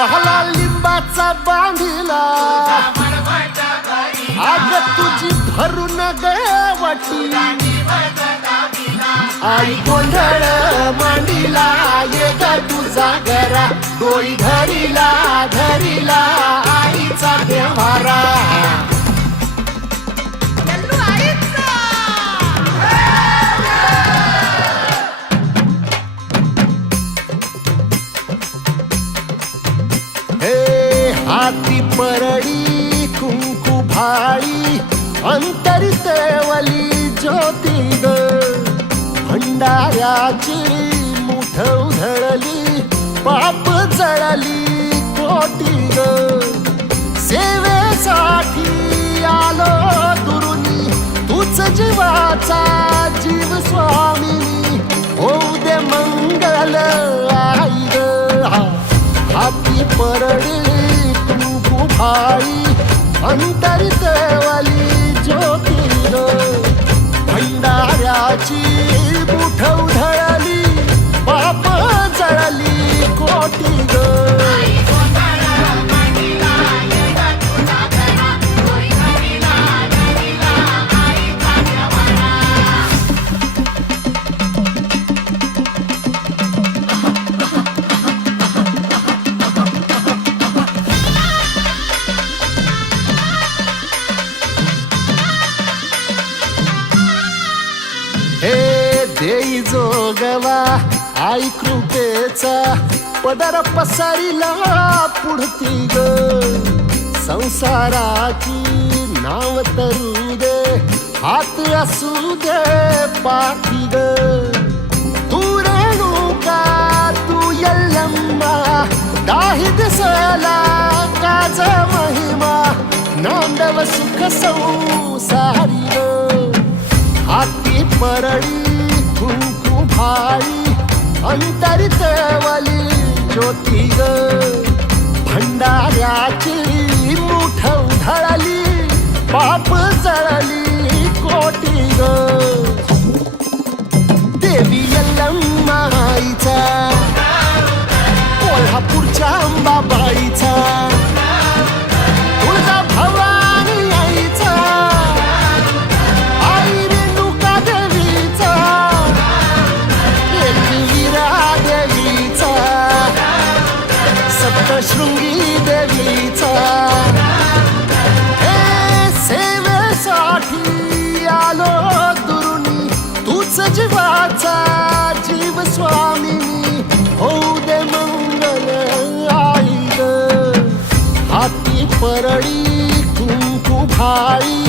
पाहला लिंबाचा बांधिला आग तुझी भरून गवटी आई गोंधळ मांडीला ये ग तुझा घरा डोळी धरीला धरीला आईचा देवारा हाती परडी कुंकू भाळी अंतरित वली ज्योती ग भंडाऱ्याची मुठ उधळली पाप जळली कोटी ग सेवेसाठी आलो दुरुनी तूच जीवाचा जीव स्वामिनी होऊ दे मंगल आई ग हाती परडी भाई अंतरित वाली ज्योती ग भंडाऱ्याची मुठ उधळली पाप जळली कोटी ग देई जोगवा आई कृपेचा पदर पसरिला पुढती ग संसाराची नाव तरू दे हात असू दे पाठी ग तू रेणुका तू यल्लम्मा दाही दिसला काज महिमा नांदव सुख संसारी ग हाती परडी कुंकू भाई अंतरित वाली ज्योती ग भंडाऱ्याची मुठ उधळली पाप जळली कोटी ग देवी यल्लम्मा आईचा कोल्हापूरच्या अंबाबाईचा तुळजा भवानी आईचा शृंगी देवीचा सेवेसाठी आलो दुरुनी तूच जीवाचा जीव स्वामिनी होऊ दे मंगल आई ग हाती परडी कुंकू भाई